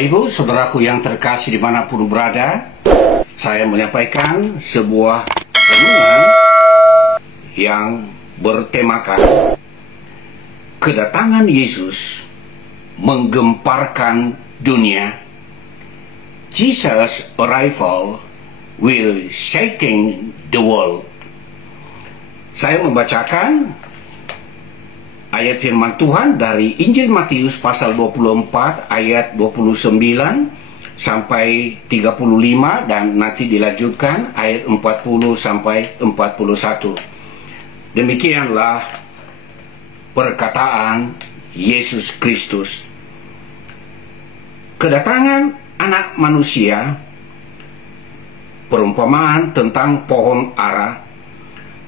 Bapak Ibu, saudaraku yang terkasih dimanapun berada, saya menyampaikan sebuah renungan yang bertemakan kedatangan Yesus menggemparkan dunia. Jesus' arrival will shaking the world. Saya membacakan ayat firman Tuhan dari Injil Matius pasal 24 ayat 29 sampai 35 dan nanti dilanjutkan ayat 40 sampai 41. Demikianlah perkataan Yesus Kristus. Kedatangan anak manusia, perumpamaan tentang pohon ara.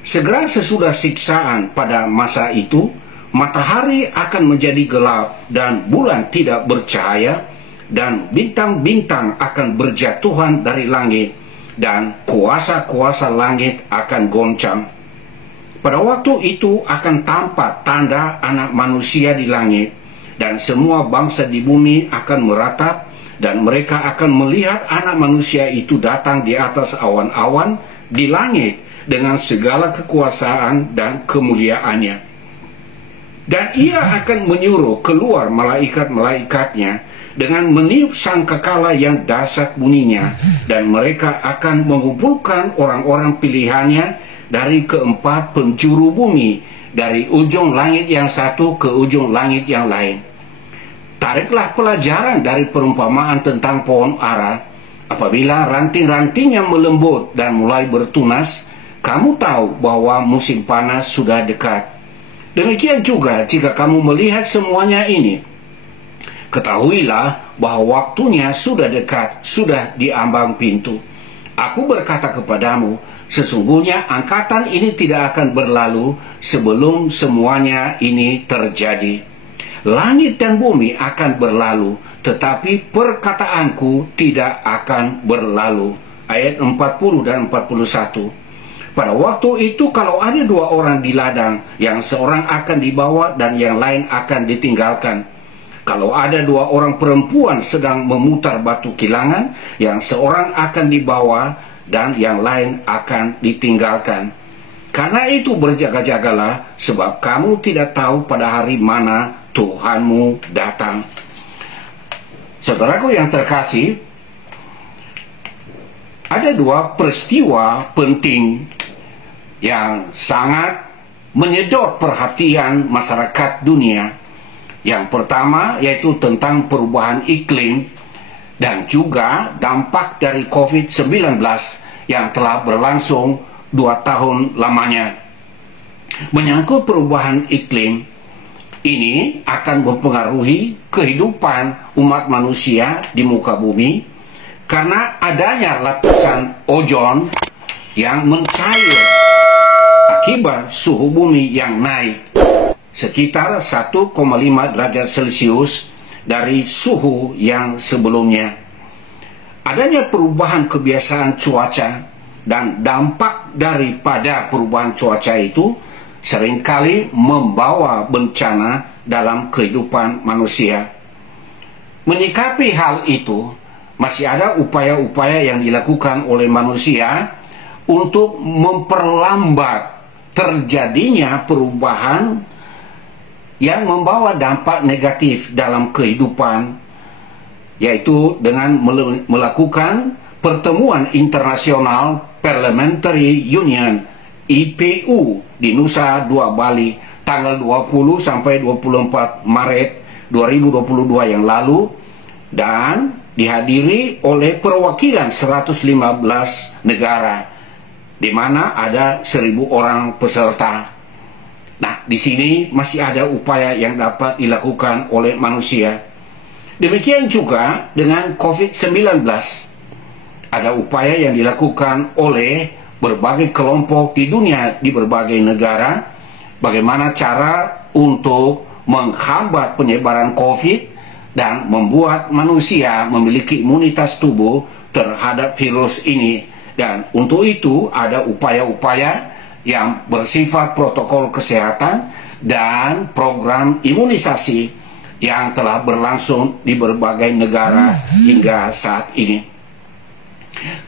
Segera sesudah siksaan pada masa itu, matahari akan menjadi gelap dan bulan tidak bercahaya, dan bintang-bintang akan berjatuhan dari langit, dan kuasa-kuasa langit akan goncang. Pada waktu itu akan tampak tanda anak manusia di langit, dan semua bangsa di bumi akan meratap, dan mereka akan melihat anak manusia itu datang di atas awan-awan di langit dengan segala kekuasaan dan kemuliaannya. Dan ia akan menyuruh keluar malaikat-malaikatnya dengan meniup sangkakala yang dahsyat bunyinya, dan mereka akan mengumpulkan orang-orang pilihannya dari keempat penjuru bumi, dari ujung langit yang satu ke ujung langit yang lain. Tariklah pelajaran dari perumpamaan tentang pohon ara. Apabila ranting-rantingnya melembut dan mulai bertunas, kamu tahu bahwa musim panas sudah dekat. Demikian juga jika kamu melihat semuanya ini, ketahuilah bahwa waktunya sudah dekat, sudah di ambang pintu. Aku berkata kepadamu, sesungguhnya angkatan ini tidak akan berlalu sebelum semuanya ini terjadi. Langit dan bumi akan berlalu, tetapi perkataanku tidak akan berlalu. Ayat 40 dan 41. Pada waktu itu kalau ada dua orang di ladang, yang seorang akan dibawa dan yang lain akan ditinggalkan. Kalau ada dua orang perempuan sedang memutar batu kilangan, yang seorang akan dibawa dan yang lain akan ditinggalkan. Karena itu berjaga-jagalah, sebab kamu tidak tahu pada hari mana Tuhanmu datang. Saudaraku yang terkasih, ada dua peristiwa penting yang sangat menyedot perhatian masyarakat dunia. Yang pertama yaitu tentang perubahan iklim dan juga dampak dari COVID-19 yang telah berlangsung 2 tahun lamanya. Menyangkut perubahan iklim, ini akan mempengaruhi kehidupan umat manusia di muka bumi karena adanya lapisan ozon yang mencair akibat suhu bumi yang naik sekitar 1,5 derajat Celcius dari suhu yang sebelumnya. Adanya perubahan kebiasaan cuaca dan dampak daripada perubahan cuaca itu seringkali membawa bencana dalam kehidupan manusia. Menyikapi hal itu, masih ada upaya-upaya yang dilakukan oleh manusia untuk memperlambat terjadinya perubahan yang membawa dampak negatif dalam kehidupan, yaitu dengan melakukan pertemuan internasional Parliamentary Union IPU di Nusa Dua Bali tanggal 20 sampai 24 Maret 2022 yang lalu, dan dihadiri oleh perwakilan 115 negara, di mana ada 1.000 orang peserta. Nah, di sini masih ada upaya yang dapat dilakukan oleh manusia. Demikian juga dengan COVID-19. Ada upaya yang dilakukan oleh berbagai kelompok di dunia, di berbagai negara, bagaimana cara untuk menghambat penyebaran COVID dan membuat manusia memiliki imunitas tubuh terhadap virus ini. Dan untuk itu ada upaya-upaya yang bersifat protokol kesehatan dan program imunisasi yang telah berlangsung di berbagai negara hingga saat ini.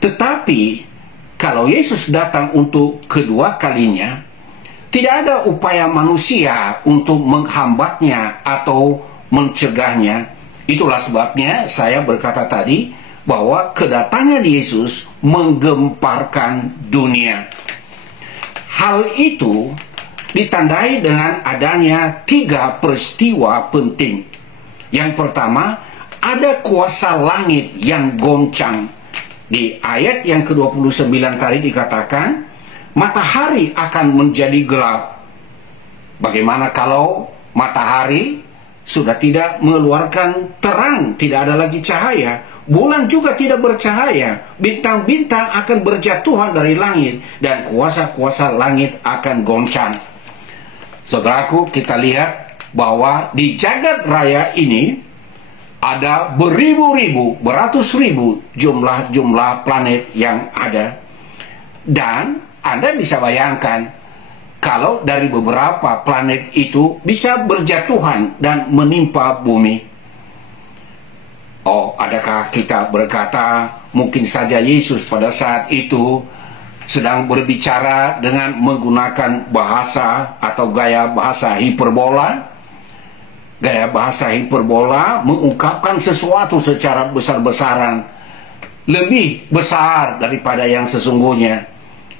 Tetapi kalau Yesus datang untuk kedua kalinya, tidak ada upaya manusia untuk menghambatnya atau mencegahnya. Itulah sebabnya saya berkata tadi bahwa kedatangan Yesus menggemparkan dunia. Hal itu ditandai dengan adanya 3 peristiwa penting. Yang pertama, ada kuasa langit yang goncang. Di ayat yang ke-29 tadi dikatakan, matahari akan menjadi gelap. Bagaimana kalau matahari sudah tidak mengeluarkan terang, tidak ada lagi cahaya? Bulan juga tidak bercahaya, bintang-bintang akan berjatuhan dari langit, dan kuasa-kuasa langit akan goncang. Saudaraku, kita lihat bahwa di jagat raya ini ada beribu-ribu, beratus ribu jumlah planet yang ada. Dan Anda bisa bayangkan kalau dari beberapa planet itu bisa berjatuhan dan menimpa bumi. Oh, adakah kita berkata mungkin saja Yesus pada saat itu sedang berbicara dengan menggunakan bahasa atau gaya bahasa hiperbola? Gaya bahasa hiperbola mengungkapkan sesuatu secara besar-besaran, lebih besar daripada yang sesungguhnya.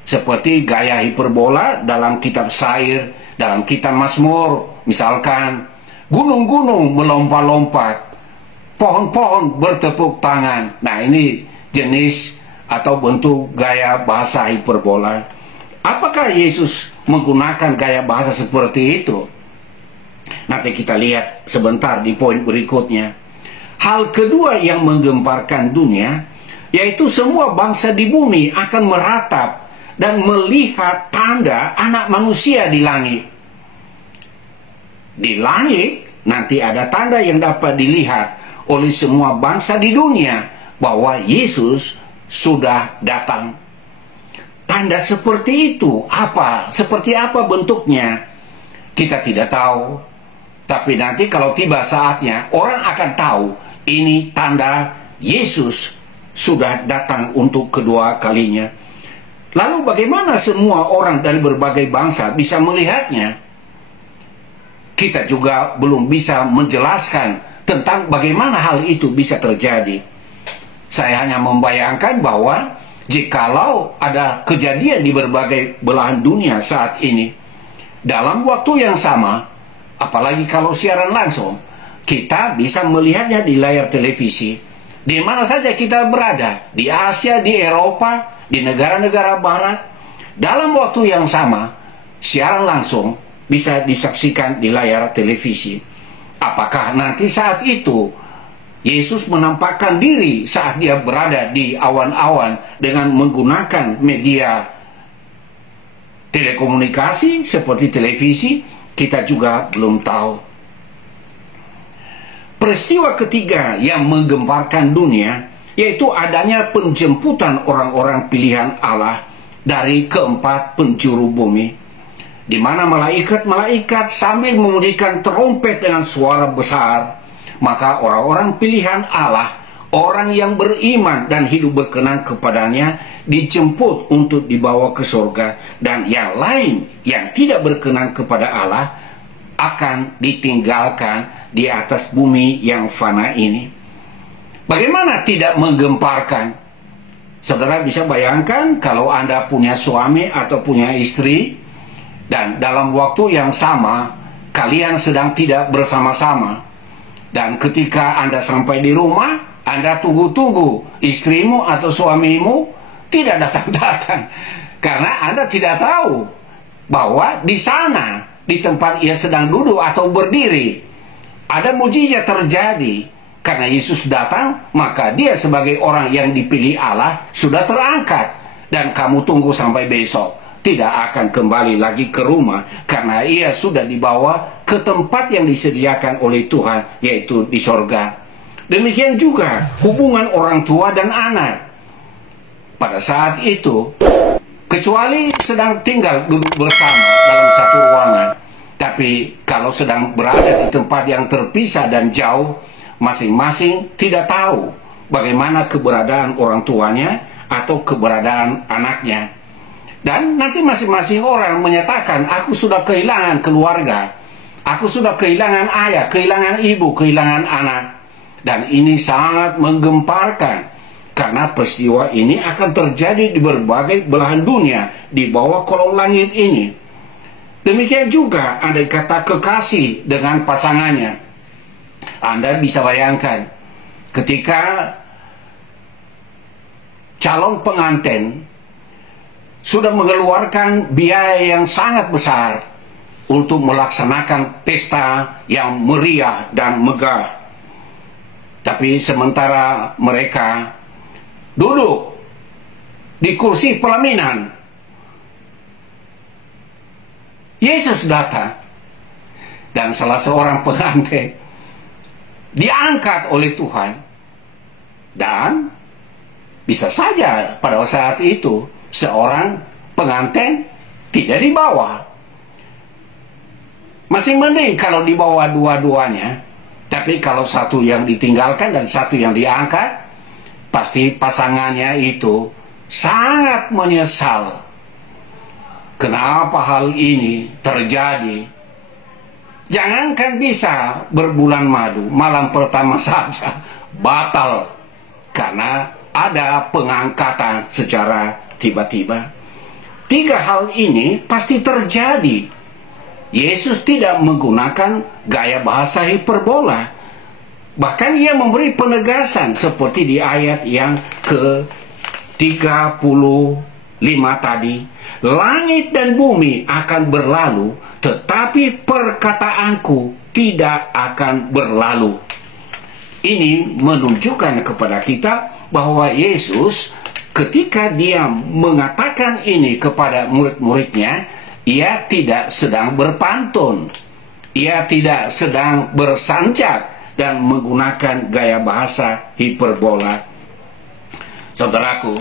Seperti gaya hiperbola dalam kitab Syair, dalam kitab Mazmur, misalkan gunung-gunung melompat-lompat, pohon-pohon bertepuk tangan. Nah, ini jenis atau bentuk gaya bahasa hiperbola. Apakah Yesus menggunakan gaya bahasa seperti itu? Nanti kita lihat sebentar di poin berikutnya. Hal kedua yang menggemparkan dunia, yaitu semua bangsa di bumi akan meratap dan melihat tanda anak manusia di langit. Di langit nanti ada tanda yang dapat dilihat oleh semua bangsa di dunia bahwa Yesus sudah datang. Tanda seperti itu apa? Seperti apa bentuknya? Kita tidak tahu. Tapi nanti kalau tiba saatnya, orang akan tahu ini tanda Yesus sudah datang untuk kedua kalinya. Lalu bagaimana semua orang dari berbagai bangsa bisa melihatnya? Kita juga belum bisa menjelaskan tentang bagaimana hal itu bisa terjadi. Saya hanya membayangkan bahwa jikalau ada kejadian di berbagai belahan dunia saat ini, dalam waktu yang sama, apalagi kalau siaran langsung, kita bisa melihatnya di layar televisi. Di mana saja kita berada, di Asia, di Eropa, di negara-negara barat, dalam waktu yang sama, siaran langsung bisa disaksikan di layar televisi. Apakah nanti saat itu Yesus menampakkan diri saat dia berada di awan-awan dengan menggunakan media telekomunikasi seperti televisi? Kita juga belum tahu. Peristiwa ketiga yang menggemparkan dunia, yaitu adanya penjemputan orang-orang pilihan Allah dari keempat penjuru bumi, di mana malaikat-malaikat sambil membunyikan trompet dengan suara besar, maka orang-orang pilihan Allah, orang yang beriman dan hidup berkenan kepadanya, dijemput untuk dibawa ke surga, dan yang lain yang tidak berkenan kepada Allah akan ditinggalkan di atas bumi yang fana ini. Bagaimana tidak menggemparkan? Saudara bisa bayangkan kalau Anda punya suami atau punya istri, dan dalam waktu yang sama kalian sedang tidak bersama-sama, dan ketika Anda sampai di rumah, Anda tunggu-tunggu istrimu atau suamimu tidak datang-datang, karena Anda tidak tahu bahwa di sana, di tempat ia sedang duduk atau berdiri, ada mujizat terjadi. Karena Yesus datang, maka dia sebagai orang yang dipilih Allah sudah terangkat, dan kamu tunggu sampai besok, tidak akan kembali lagi ke rumah, karena ia sudah dibawa ke tempat yang disediakan oleh Tuhan, yaitu di sorga. Demikian juga hubungan orang tua dan anak. Pada saat itu, kecuali sedang tinggal duduk bersama dalam satu ruangan, Tapi kalau sedang berada di tempat yang terpisah dan jauh, masing-masing tidak tahu bagaimana keberadaan orang tuanya atau keberadaan anaknya. Dan nanti masing-masing orang menyatakan, aku sudah kehilangan keluarga, aku sudah kehilangan ayah, kehilangan ibu, kehilangan anak. Dan ini sangat menggemparkan, karena peristiwa ini akan terjadi di berbagai belahan dunia di bawah kolong langit ini. Demikian juga andai kata kekasih dengan pasangannya. Anda bisa bayangkan ketika calon pengantin sudah mengeluarkan biaya yang sangat besar untuk melaksanakan pesta yang meriah dan megah. Tapi sementara mereka duduk di kursi pelaminan, Yesus datang, dan salah seorang pengantin diangkat oleh Tuhan. Dan bisa saja pada saat itu seorang pengantin tidak dibawa. Masih mending kalau dibawa dua-duanya. Tapi kalau satu yang ditinggalkan dan satu yang diangkat, pasti pasangannya itu sangat menyesal. Kenapa hal ini terjadi? Jangankan bisa berbulan madu, malam pertama saja batal karena ada pengangkatan secara tiba-tiba. 3 hal ini pasti terjadi. Yesus tidak menggunakan gaya bahasa hiperbola. Bahkan ia memberi penegasan seperti di ayat yang ke-35 tadi. Langit dan bumi akan berlalu, tetapi perkataanku tidak akan berlalu. Ini menunjukkan kepada kita bahwa Yesus ketika dia mengatakan ini kepada murid-muridnya, ia tidak sedang berpantun, ia tidak sedang bersancak dan menggunakan gaya bahasa hiperbola. Saudaraku,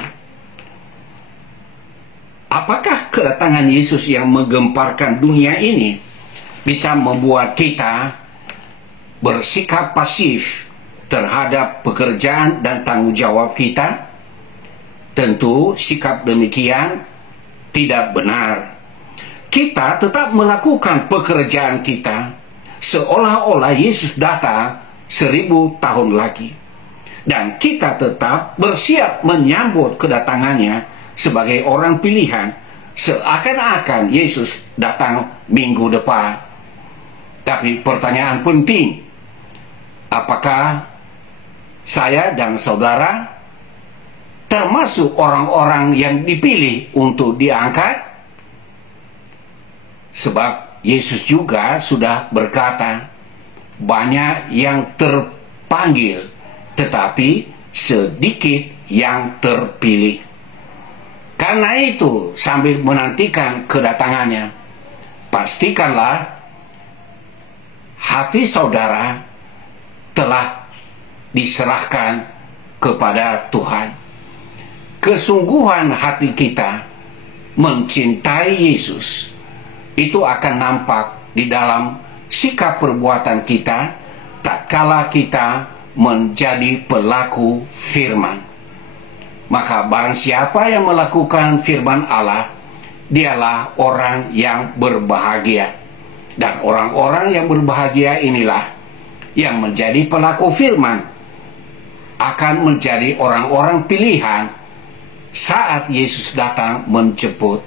apakah kedatangan Yesus yang menggemparkan dunia ini bisa membuat kita bersikap pasif terhadap pekerjaan dan tanggung jawab kita? Tentu sikap demikian tidak benar. Kita tetap melakukan pekerjaan kita seolah-olah Yesus datang 1000 tahun lagi. Dan kita tetap bersiap menyambut kedatangannya sebagai orang pilihan, seakan-akan Yesus datang minggu depan. Tapi pertanyaan penting, apakah saya dan saudara termasuk orang-orang yang dipilih untuk diangkat? Sebab Yesus juga sudah berkata, banyak yang terpanggil, tetapi sedikit yang terpilih. Karena itu, sambil menantikan kedatangannya, pastikanlah hati saudara telah diserahkan kepada Tuhan. Kesungguhan hati kita mencintai Yesus itu akan nampak di dalam sikap perbuatan kita tatkala kita menjadi pelaku firman. Maka barang siapa yang melakukan firman Allah, dialah orang yang berbahagia. Dan orang-orang yang berbahagia inilah yang menjadi pelaku firman, akan menjadi orang-orang pilihan saat Yesus datang menjemput.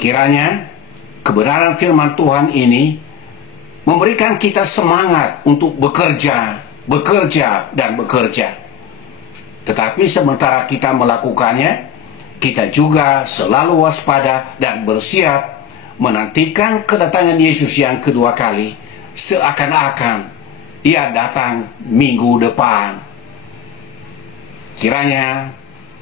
Kiranya kebenaran firman Tuhan ini memberikan kita semangat untuk bekerja, dan bekerja. Tetapi sementara kita melakukannya, kita juga selalu waspada dan bersiap menantikan kedatangan Yesus yang kedua kali, seakan-akan ia datang minggu depan. Kiranya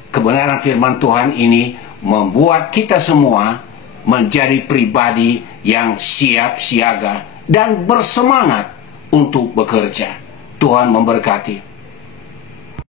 kebenaran firman Tuhan ini membuat kita semua menjadi pribadi yang siap siaga dan bersemangat untuk bekerja. Tuhan memberkati.